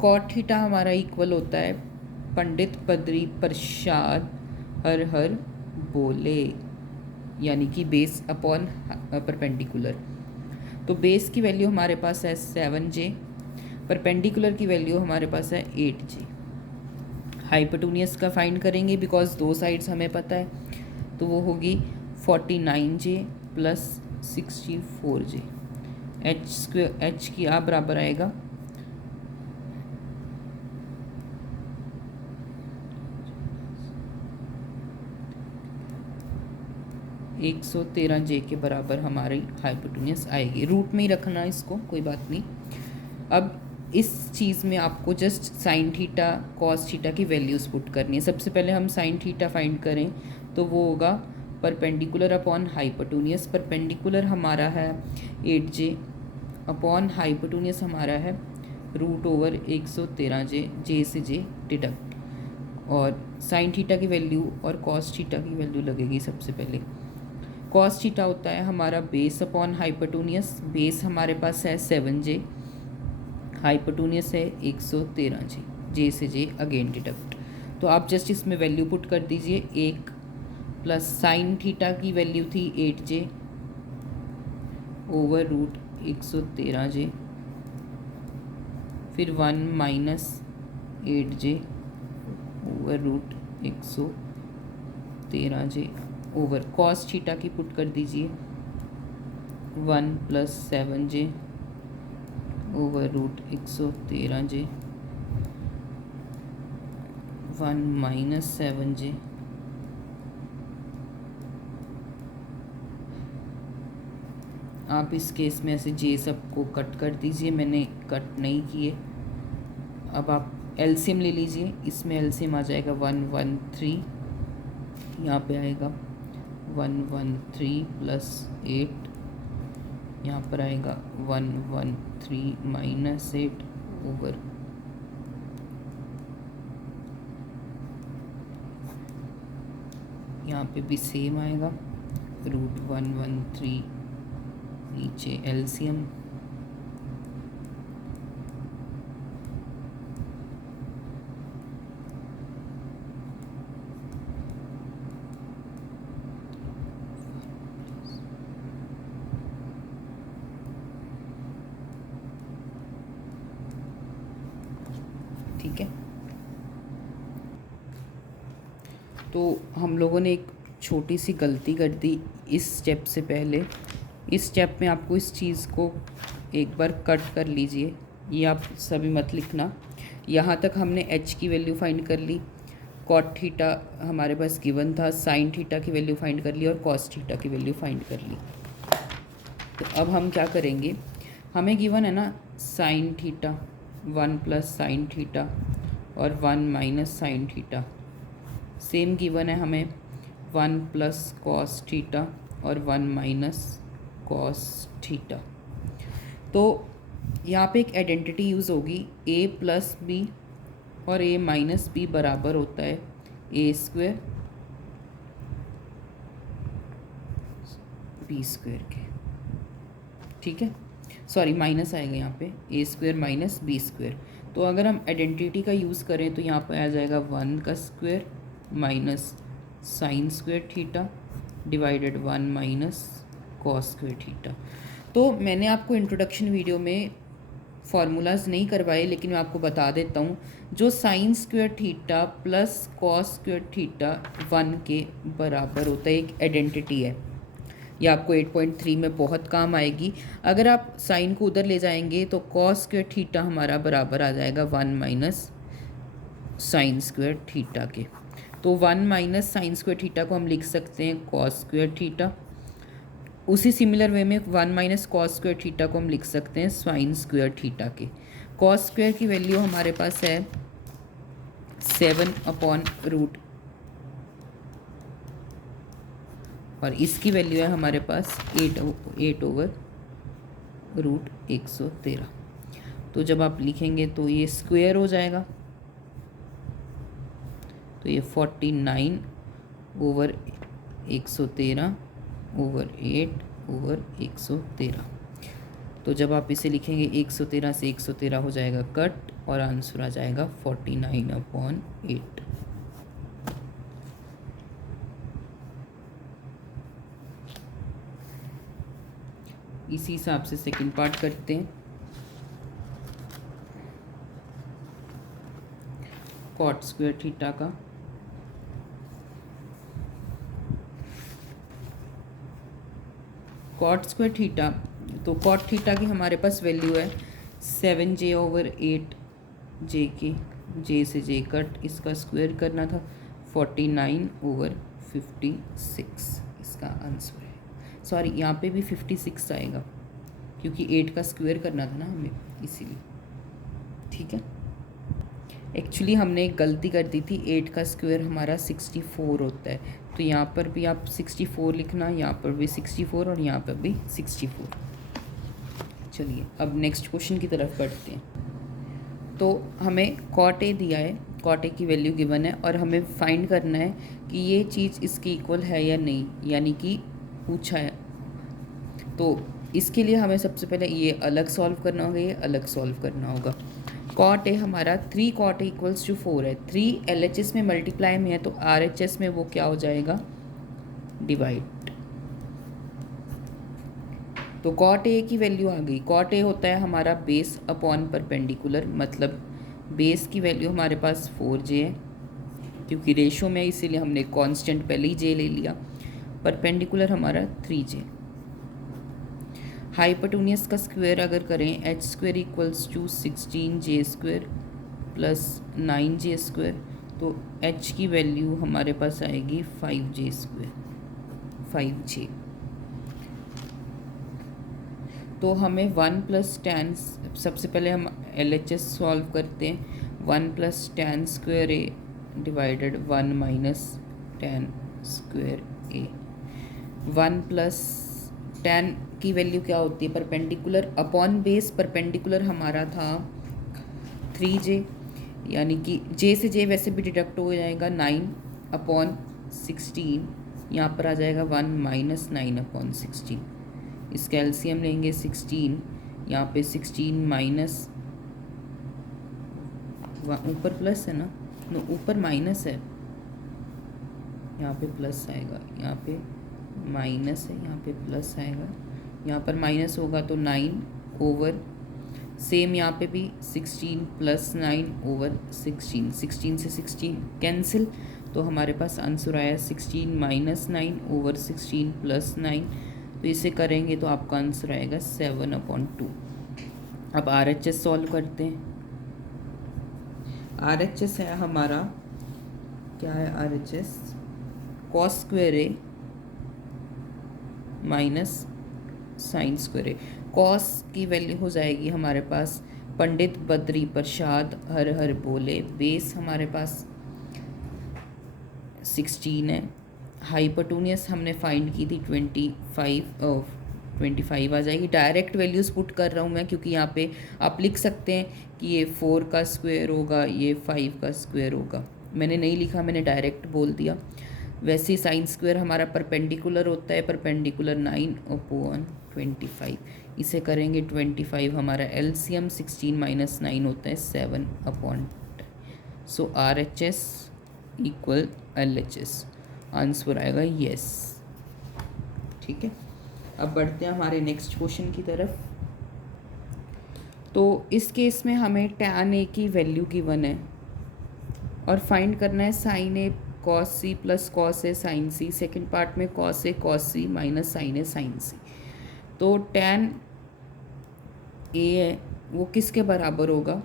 कॉट थीटा हमारा इक्वल होता है पंडित बद्री प्रसाद हर हर बोले, यानी कि बेस अपॉन परपेंडिकुलर। तो बेस की वैल्यू हमारे पास है 7j, परपेंडिकुलर की वैल्यू हमारे पास है 8j। हाइपोटेन्यूज का फाइंड करेंगे बिकॉज दो साइड्स हमें पता है, तो वो होगी 49j + 64j। h की आप बराबर आएगा 113j के बराबर हमारी हाइपोटेन्यूज आएगी। रूट में ही रखना इसको, कोई बात नहीं। अब इस चीज़ में आपको just sign theta cos theta की वैल्यूज़ पुट करनी है। सबसे पहले हम साइन थीटा फाइंड करें तो वो होगा परपेंडिकुलर अपॉन हाइपोटेन्यूज। परपेंडिकुलर हमारा है 8j अपॉन हाइपोटेन्यूज हमारा है √113j, जे से जे डिडक्ट, और साइन थीटा की वैल्यू और कॉस थीटा की वैल्यू लगेगी। सबसे पहले कॉस थीटा होता है हमारा बेस अपॉन हाइपोटेन्यूज। बेस हमारे पास है 7j, हाइपोटेन्यूज है 113j, जे से जे अगेन डिडक्ट। तो आप जस्ट इसमें वैल्यू पुट कर दीजिए। 1 + साइन थीटा की वैल्यू थी 8j √113j, फिर 1 - 8j √113j over cos theta की पुट कर दीजिए 1 + 7j √113j, 1 - 7j आप इस केस में ऐसे जे सबको कट कर दीजिए, मैंने कट नहीं किए। अब आप एलसीएम ले लीजिए, इसमें एलसीएम आ जाएगा 113, यहाँ पे आएगा 113 + 8, यहाँ पर आएगा 113 - 8 ओवर यहाँ पे भी सेम आएगा √113, नीचे एलसीएम ठीक है। तो हम लोगों ने एक छोटी सी गलती कर दी इस स्टेप से पहले। इस स्टेप में आपको इस चीज़ को एक बार कट कर लीजिए, ये आप सभी मत लिखना। यहाँ तक हमने h की वैल्यू फाइंड कर ली, कॉट थीटा हमारे पास गिवन था, साइन थीटा की वैल्यू फाइंड कर ली और कॉस थीटा की वैल्यू फाइंड कर ली। तो अब हम क्या करेंगे, हमें गिवन है ना साइन थीटा 1 + साइन थीटा और 1 - साइन थीटा, सेम गिवन है हमें 1 + कॉस थीटा और 1 - कॉस थीटा। तो यहाँ पे एक आइडेंटिटी यूज़ होगी, a + b और a - b बराबर होता है a² b² के। ठीक है, सॉरी माइनस आएगा यहाँ पे a² - b²। तो अगर हम आइडेंटिटी का यूज़ करें तो यहाँ पर आ जाएगा 1 का square minus sin² theta divided 1 - cos² theta. तो मैंने आपको इंट्रोडक्शन वीडियो में फार्मूलाज नहीं करवाए, लेकिन मैं आपको बता देता हूँ, जो sin² थीटा + cos² थीटा 1 के बराबर होता है, एक आइडेंटिटी है। ये आपको 8.3 में बहुत काम आएगी। अगर आप साइन को उधर ले जाएंगे तो कॉस स्क्वायर थीटा हमारा बराबर आ जाएगा 1 माइनस साइन स्क्वायर थीटा के। तो 1 माइनस साइन स्क्वायर थीटा को हम लिख सकते हैं कॉस स्क्वायर थीटा। उसी सिमिलर वे में 1 माइनस कॉस स्क्वायर थीटा को हम लिख सकते हैं साइन स्क्वायर थीटा के। कॉस स्क्वायर की वैल्यू हमारे पास है 7/रूट और इसकी वैल्यू है हमारे पास 8/√113। तो जब आप लिखेंगे तो ये स्क्वायर हो जाएगा, तो ये 49/113/8/113। तो जब आप इसे लिखेंगे 113 से 113 हो जाएगा कट और आंसर आ जाएगा 49/8। इसी हिसाब से सेकंड पार्ट करते हैं। कॉट स्क्वायर थीटा का कॉट स्क्वायर थीटा, तो कॉट थीटा की हमारे पास वैल्यू है 7j/8j के, जे से जे कट, इसका स्क्वायर करना था 49/56 इसका आंसर है। सॉरी यहाँ पे भी 56 आएगा क्योंकि 8 का स्क्वायर करना था ना हमें, इसीलिए। ठीक है, एक्चुअली हमने एक गलती कर दी थी, 8 का स्क्वायर हमारा 64 होता है, तो यहाँ पर भी आप 64 लिखना, यहाँ पर भी 64 और यहाँ पर भी 64। चलिए अब नेक्स्ट क्वेश्चन की तरफ बढ़ते हैं। तो हमें कॉट ए दिया है, कॉट ए की वैल्यू गिवन है और हमें फाइंड करना है कि ये चीज़ इसकी इक्वल है या नहीं, यानी कि पूछा है। तो इसके लिए हमें सबसे पहले ये अलग सॉल्व करना होगा, ये अलग सॉल्व करना होगा। कॉट ए हमारा 3 कॉट ए इक्वल्स टू 4 है, 3 LHS में मल्टीप्लाई में है तो RHS में वो क्या हो जाएगा, डिवाइड। तो कॉट ए की वैल्यू आ गई। कॉट ए होता है हमारा बेस अपॉन परपेंडिकुलर, मतलब बेस की वैल्यू हमारे पास 4j है क्योंकि रेशो में, इसीलिए हमने कांस्टेंट पहले ही j ले लिया। परपेंडिकुलर हमारा 3j। हाइपोटेन्यूज का स्क्वायर अगर करें h² equals to 16j² plus 9j², तो h की वैल्यू हमारे पास आएगी 5j², 5j। तो हमें 1 + tan, सबसे पहले हम LHS सॉल्व करते हैं। 1 + tan² a divided 1 - tan² a। 1 + tan की वैल्यू क्या होती है, परपेंडिकुलर अपॉन बेस। परपेंडिकुलर हमारा था 3j, यानी कि j से j वैसे भी डिडक्ट हो जाएगा, 9/16, यहाँ पर आ जाएगा 1 - 9/16। इसका एलसीएम लेंगे 16, यहाँ पे 16 माइनस, ऊपर प्लस है ना, ऊपर माइनस है, यहाँ पे प्लस आएगा, यहाँ पे माइनस है, यहाँ पे प्लस आएगा, यहाँ पर माइनस होगा तो 9/, सेम यहाँ पे भी 16 + 9/16, 16 से 16 कैंसिल, तो हमारे पास आंसर आया 16 - 9/16 + 9। तो इसे करेंगे तो आपका आंसर आएगा 7/2। अब RHS सॉल्व करते हैं। RHS है हमारा, क्या है RHS, cos स्क्वायर ए माइनस साइन स्क्वायर ए। कॉस की वैल्यू हो जाएगी हमारे पास, पंडित बद्री प्रसाद हर हर बोले, बेस हमारे पास 16 है। हाइपोटेन्यूज हमने फाइंड की थी 25 आ जाएगी। डायरेक्ट वैल्यूज़ पुट कर रहा हूँ मैं क्योंकि यहाँ पे आप लिख सकते हैं कि ये 4 का स्क्वायर होगा, ये 5 का स्क्वायर होगा। मैंने नहीं लिखा, मैंने डायरेक्ट बोल दिया। वैसे ही साइन स्क्वायर हमारा परपेंडिकुलर होता है, परपेंडिकुलर 9/25। इसे करेंगे 25, हमारा एलसीएम 16 - 9 होता है 7/10। सो RHS इक्वल LHS, आंसर आएगा यस। ठीक है, अब बढ़ते हैं हमारे नेक्स्ट क्वेश्चन की तरफ। तो इस केस में हमें tan a की वैल्यू गिवन है और फाइंड करना है sin a cos C plus cos A sine C, second part में cos A cos C minus sine A sine C. तो टैन ए है वो किसके बराबर होगा?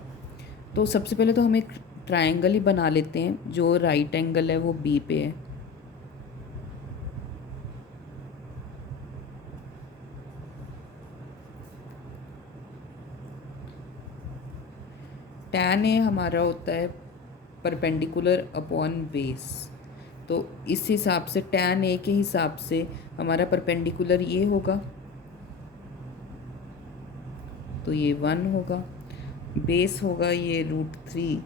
तो सबसे पहले तो हम एक ट्रायंगल ही बना लेते हैं, जो राइट एंगल है वो बी पे है। टैन ए हमारा होता है परपेंडिकुलर अपॉन बेस, तो इस हिसाब से टैन ए के हिसाब से हमारा परपेंडिकुलर ये होगा, तो ये 1 होगा। बेस होगा ये √3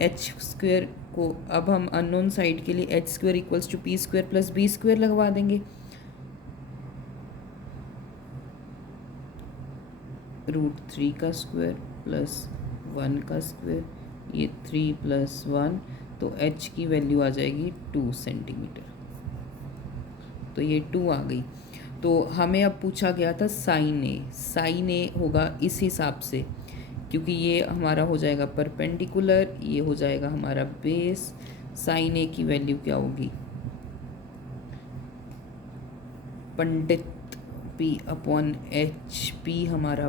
एच स्क्वेयर को अब हम अननोन साइड के लिए h square equals to p square plus b square लगवा देंगे। √3 का स्क्वायर प्लस 1 का स्क्वायर, ये 3 प्लस 1, तो h की वैल्यू आ जाएगी 2 सेंटीमीटर। तो ये 2 आ गई। तो हमें अब पूछा गया था साइन ए। साइन ए होगा इस हिसाब से, क्योंकि ये हमारा हो जाएगा परपेंडिकुलर, ये हो जाएगा हमारा बेस। साइन ए की वैल्यू क्या होगी? पंडित पी अपॉन एच, पी हमारा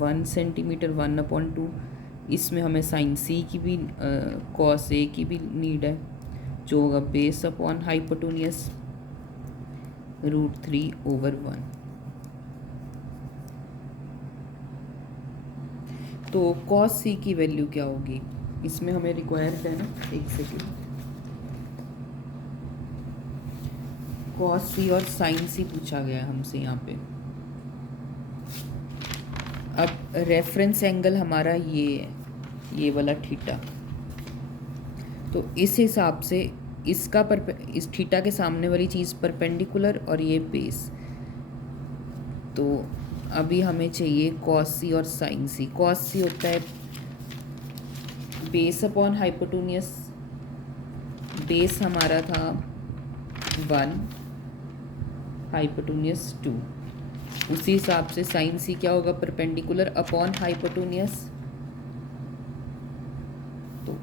1 सेंटीमीटर, 1/2। इसमें हमें साइन सी की भी कॉस ए की भी नीड है, जो होगा बेस अपॉन हाइपोटेन्यूज √3/1। तो कॉस सी की वैल्यू क्या होगी? इसमें हमें रिक्वायर्ड है ना, एक सेकेंड, कॉस सी और साइन सी पूछा गया हमसे यहाँ पे। अब रेफरेंस एंगल हमारा ये है, ये वाला थीटा। तो इस हिसाब से इसका इस थीटा के सामने वाली चीज़ परपेंडिकुलर और ये बेस। तो अभी हमें चाहिए कॉस सी और साइन सी। कॉस सी होता है बेस अपॉन हाइपोटेन्यूज, बेस हमारा था 1, हाइपोटेन्यूज 2। उसी हिसाब से साइन सी क्या होगा? Perpendicular upon hypotenuse. तो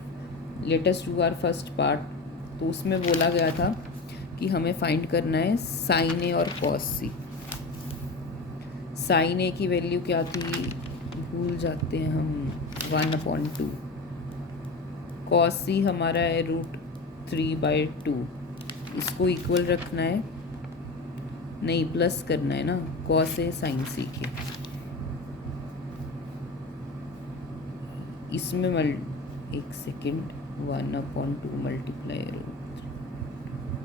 let us do our first part. तो उसमें बोला गया था कि हमें फाइंड करना है साइन ए और कॉस सी। साइन ए की वैल्यू क्या थी? भूल जाते हैं हम, 1/2। कॉस सी हमारा है √3/2। इसको इक्वल रखना है, नहीं प्लस करना है ना, कॉस ए साइन सी के। इसमें एक second, 1/2 multiply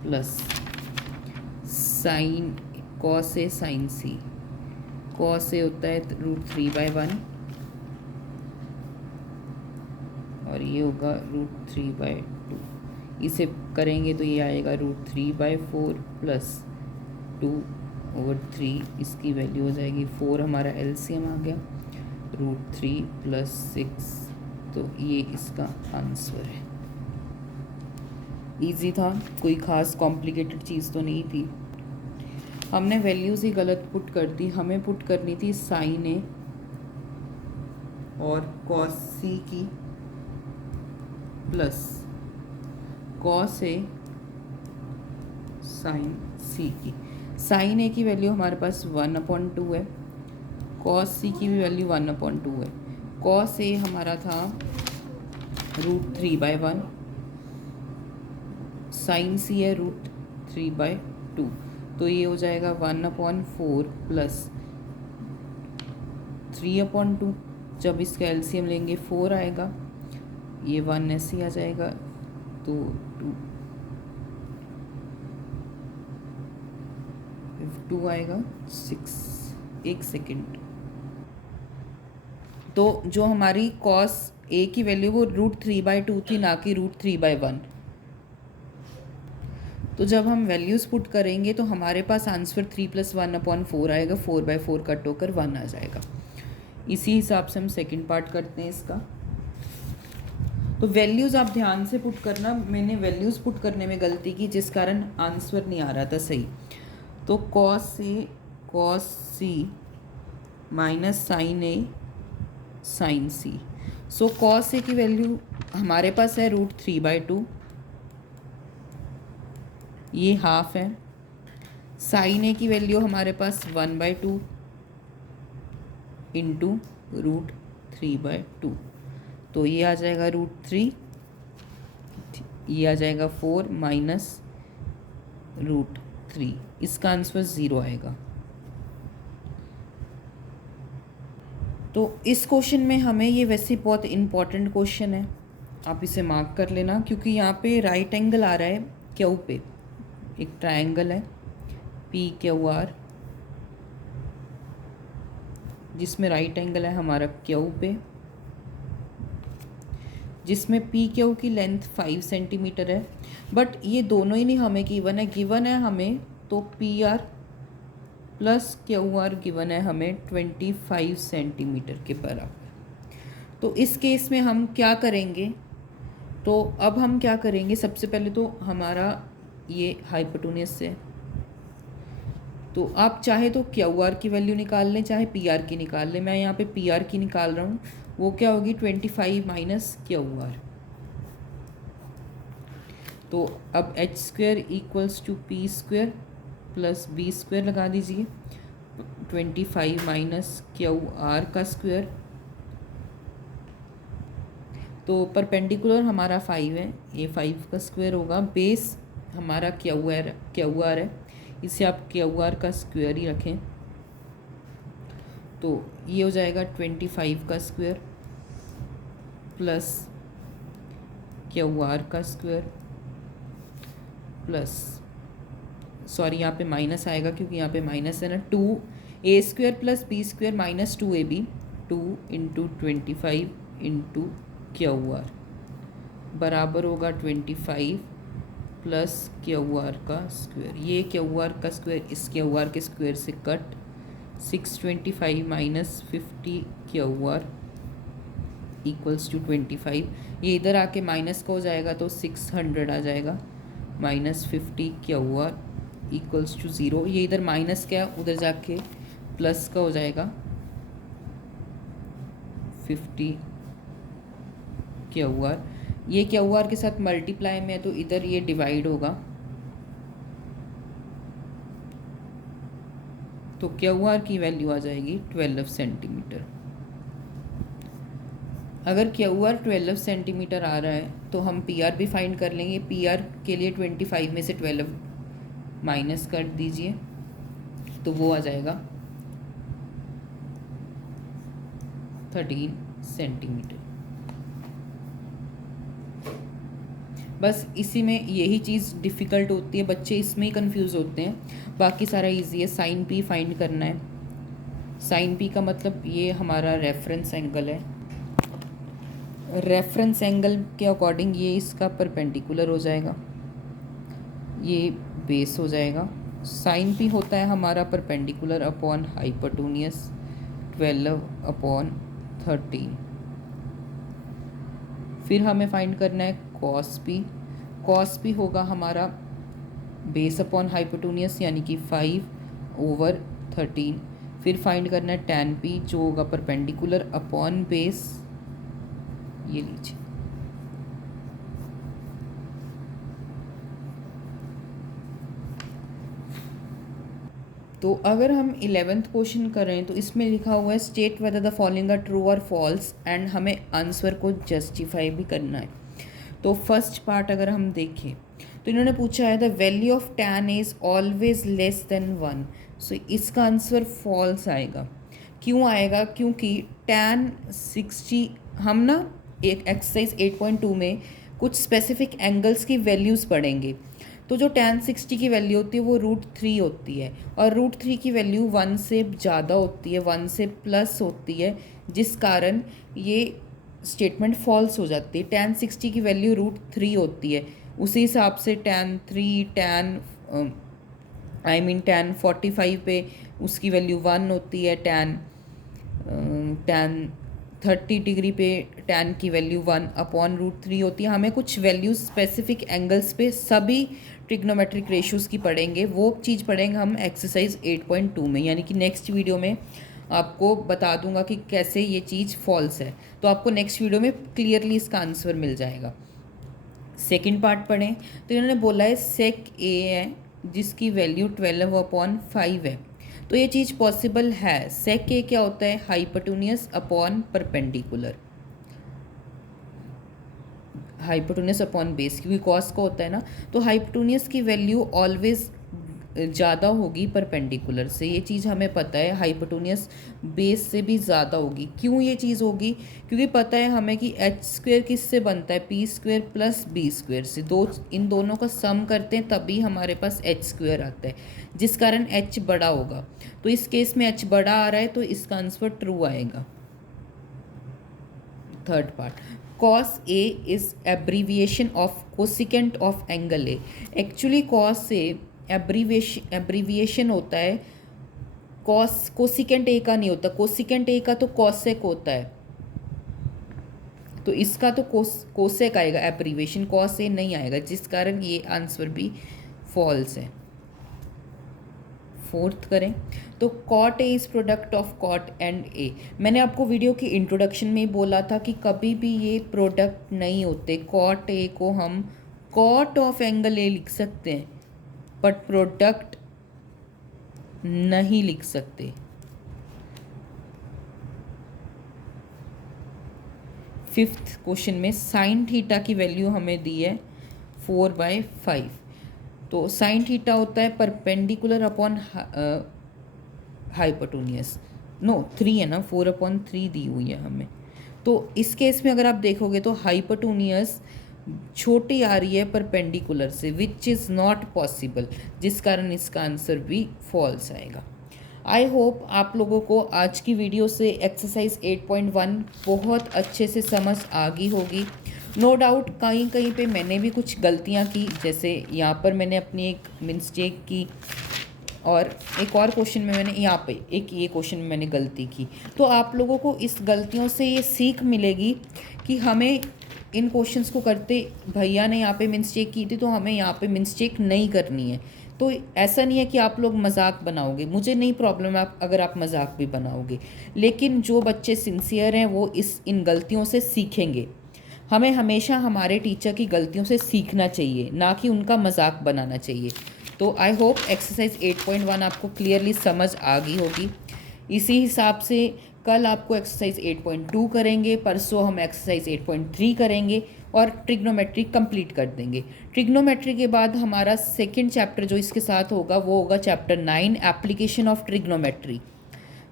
plus sine cos A sine C. Cos A होता है √3/1 और ये होगा √3/2। इसे करेंगे तो ये आएगा √3/4 प्लस 2/3। इसकी वैल्यू हो जाएगी 4, हमारा एलसीएम आ गया, √3 प्लस 6। तो ये इसका आंसर है। इजी था, कोई ख़ास कॉम्प्लिकेटेड चीज़ तो नहीं थी। हमने वैल्यूज़ ही गलत पुट कर दी। हमें पुट करनी थी साइन ए और कॉस सी की प्लस कॉस ए साइन सी की। साइन ए की वैल्यू हमारे पास 1/2 है, कॉस सी की भी वैल्यू 1/2 है। कॉस ए हमारा था √3/1, साइन सी है √3/2। तो ये हो जाएगा 1/4 प्लस 3/2। जब इसका एलसीएम लेंगे 4 आएगा, ये 1 ऐसे ही आ जाएगा, तो 2 आएगा 6। एक सेकेंड। तो जो हमारी कॉस ए की वैल्यू वो √3/2 थी, ना कि √3/1। तो जब हम वैल्यूज़ पुट करेंगे तो हमारे पास आंसर 3 + 1/4 आएगा, 4/4 कट होकर 1 आ जाएगा। इसी हिसाब से हम सेकंड पार्ट करते हैं इसका। तो वैल्यूज़ आप ध्यान से पुट करना, मैंने वैल्यूज़ पुट करने में गलती की जिस कारण आंसर नहीं आ रहा था सही। तो cos C minus sine A sine C. So cos A की वैल्यू हमारे पास है √3/2 ये हाफ है। साइन ए की वैल्यू हमारे पास 1/2 इंटू √3/2, तो ये आ जाएगा √3, ये आ जाएगा 4 माइनस √3, इसका आंसर 0 आएगा। तो इस क्वेश्चन में हमें, ये वैसे बहुत इम्पॉर्टेंट क्वेश्चन है, आप इसे मार्क कर लेना, क्योंकि यहाँ पे राइट एंगल आ रहा है क्यू पे, एक ट्रायंगल है PQR जिसमें राइट एंगल है हमारा क्यू पे, जिसमें PQ की लेंथ 5 सेंटीमीटर है। बट ये दोनों ही नहीं हमें गिवन है हमें तो PR प्लस QR गिवन है हमें 25 सेंटीमीटर के बराबर। तो इस केस में हम क्या करेंगे, तो अब हम क्या करेंगे, सबसे पहले तो हमारा ये हाइपोटेन्यूस है, तो आप चाहे तो QR की वैल्यू निकाल लें, चाहे PR की निकाल लें। मैं यहाँ पे PR की निकाल रहा हूँ, वो क्या होगी 25 माइनस QR। तो अब h² equals to P² plus B² लगा दीजिए, 25 माइनस QR का स्क्वायर। तो परपेंडिकुलर हमारा 5 है, ये 5 का स्क्वायर होगा। बेस हमारा QR है, इसे आप QR का स्क्वायर ही रखें, तो ये हो जाएगा 25 का स्क्वायर प्लस QR का स्क्वायर प्लस, सॉरी यहाँ पे माइनस आएगा क्योंकि यहाँ पे माइनस है ना, 2A² plus B² minus 2AB, 2 into 25 into QR बराबर होगा 25 प्लस QR का स्क्वायर। ये QR का स्क्वायर इस QR के स्क्वायर से कट, 625 माइनस 50 QR इक्वल्स टू 25। ये इधर आके माइनस का हो जाएगा तो 600 आ जाएगा, माइनस 50 QR इक्वल्स टू 0। ये इधर माइनस क्या उधर जाके प्लस का हो जाएगा 50 QR। ये QR के साथ मल्टीप्लाई में है तो इधर ये डिवाइड होगा, तो QR की वैल्यू आ जाएगी 12 सेंटीमीटर। अगर QR 12 सेंटीमीटर आ रहा है तो हम PR भी फाइंड कर लेंगे। PR के लिए 25 में से 12 माइनस कर दीजिए, तो वो आ जाएगा 13 सेंटीमीटर। बस इसी में यही चीज़ डिफ़िकल्ट होती है, बच्चे इसमें ही कंफ्यूज होते हैं, बाकी सारा इजी है। साइन P फाइंड करना है। साइन P का मतलब ये हमारा रेफरेंस एंगल है, रेफरेंस एंगल के अकॉर्डिंग ये इसका परपेंडिकुलर हो जाएगा, ये बेस हो जाएगा। साइन P होता है हमारा परपेंडिकुलर अपॉन हाइपोटेन्यूस 12/13। फिर हमें फाइंड करना है कॉस P। कॉस P होगा हमारा बेस अपॉन हाइपोटेन्यूस यानी कि 5/13। फिर फाइंड करना है tan P जो होगा परपेंडिकुलर अपॉन बेस, ये लीजिए। तो अगर हम 11th क्वेश्चन करें तो इसमें लिखा हुआ है state whether the following are true और फॉल्स, एंड हमें आंसर को जस्टिफाई भी करना है। तो फर्स्ट पार्ट अगर हम देखें तो इन्होंने पूछा है the value of tan is always less than 1, सो इसका आंसर फॉल्स आएगा। क्यों आएगा? क्योंकि tan 60, हम ना एक एक्सरसाइज 8.2 में कुछ स्पेसिफिक एंगल्स की वैल्यूज़ पढ़ेंगे। तो जो tan 60 की वैल्यू होती है वो √3 होती है, और √3 की वैल्यू 1 से ज़्यादा होती है, 1 से प्लस होती है, जिस कारण ये स्टेटमेंट फॉल्स हो जाती है। tan 60 की वैल्यू √3 होती है, उसी हिसाब से tan 45 पे उसकी वैल्यू 1 होती है, tan 30 डिग्री पे tan की वैल्यू 1/√3 होती है। हमें कुछ वैल्यूज स्पेसिफिक एंगल्स पे सभी ट्रिग्नोमेट्रिक रेशियोज़ की पढ़ेंगे, वो चीज़ पढ़ेंगे हम एक्सरसाइज 8.2 में, यानी कि नेक्स्ट वीडियो में आपको बता दूंगा कि कैसे ये चीज़ फॉल्स है, तो आपको नेक्स्ट वीडियो में क्लियरली इसका आंसर मिल जाएगा। सेकंड पार्ट पढ़ें तो इन्होंने बोला है सेक ए है जिसकी वैल्यू 12/5 है। तो ये चीज़ पॉसिबल है। सेक ए क्या होता है? Hypotenuse upon perpendicular, hypotenuse upon base, क्योंकि कॉस का होता है ना, तो हाइपोटेन्यूज की वैल्यू ऑलवेज ज़्यादा होगी परपेंडिकुलर से। ये चीज़ हमें पता है, हाइपोटेन्यूज बेस से भी ज़्यादा होगी। क्यों ये चीज़ होगी? क्योंकि पता है हमें कि एच स्क्वेयर किससे बनता है? P square plus b square से। इन दोनों का सम करते हैं तभी हमारे पास एच स्क्वेयर आता है, जिस कारण एच बड़ा होगा। तो इस केस में एच बड़ा आ रहा है तो इसका आंसर ट्रू आएगा। Third part, cos A is abbreviation of cosecant of angle A। Actually cos A abbreviation होता है, कोसिकेंट ए का नहीं होता। कोसिकेंट ए का तो कॉसेक होता है, तो इसका तो कोसेक आएगा एब्रीविएशन, कॉस ए नहीं आएगा, जिस कारण ये आंसर भी फॉल्स है। फोर्थ करें तो cot a is product of cot and a. मैंने आपको वीडियो की इंट्रोडक्शन में ही बोला था कि कभी भी ये प्रोडक्ट नहीं होते। कॉट ए को हम कॉट ऑफ एंगल ए लिख सकते हैं बट प्रोडक्ट नहीं लिख सकते। फिफ्थ क्वेश्चन में साइन थीटा की वैल्यू हमें दी है 4/5। तो साइन थीटा होता है परपेंडिकुलर अपॉन हाइपोटेन्यूज, नो 3 है ना, 4/3 दी हुई है हमें। तो इस केस में अगर आप देखोगे तो हाइपोटेन्यूज छोटी आ रही है परपेंडिकुलर से, विच इज़ नॉट पॉसिबल, जिस कारण इसका आंसर भी फॉल्स आएगा। आई होप आप लोगों को आज की वीडियो से एक्सरसाइज 8.1 बहुत अच्छे से समझ आ गई होगी। नो डाउट कहीं कहीं पे मैंने भी कुछ गलतियां की, जैसे यहाँ पर मैंने अपनी एक मिस्टेक की, और एक और क्वेश्चन में मैंने यहाँ पे ये क्वेश्चन में मैंने गलती की। तो आप लोगों को इस गलतियों से ये सीख मिलेगी कि हमें इन क्वेश्चंस को करते, भैया ने यहाँ पे मिस्टेक की थी तो हमें यहाँ पे मिस्टेक नहीं करनी है। तो ऐसा नहीं है कि आप लोग मजाक बनाओगे, मुझे नहीं प्रॉब्लम है अगर आप मजाक भी बनाओगे, लेकिन जो बच्चे सिंसियर हैं वो इन गलतियों से सीखेंगे। हमें हमेशा हमारे टीचर की गलतियों से सीखना चाहिए, ना कि उनका मजाक बनाना चाहिए। तो आई होप एक्सरसाइज 8.1 आपको क्लियरली समझ आ गई होगी। इसी हिसाब से कल आपको एक्सरसाइज 8.2 करेंगे, परसों हम एक्सरसाइज 8.3 करेंगे और ट्रिग्नोमेट्री कंप्लीट कर देंगे। ट्रिग्नोमेट्री के बाद हमारा सेकंड चैप्टर जो इसके साथ होगा वो होगा चैप्टर 9 एप्लीकेशन ऑफ ट्रिग्नोमेट्री।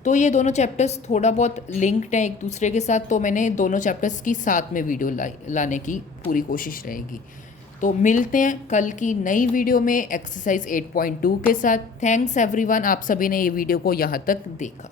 तो ये दोनों चैप्टर्स थोड़ा बहुत लिंक्ड हैं एक दूसरे के साथ, तो मैंने दोनों चैप्टर्स की साथ में वीडियो लाने की पूरी कोशिश रहेगी। तो मिलते हैं कल की नई वीडियो में एक्सरसाइज 8.2 के साथ। थैंक्स एवरीवन, आप सभी ने ये वीडियो को यहाँ तक देखा।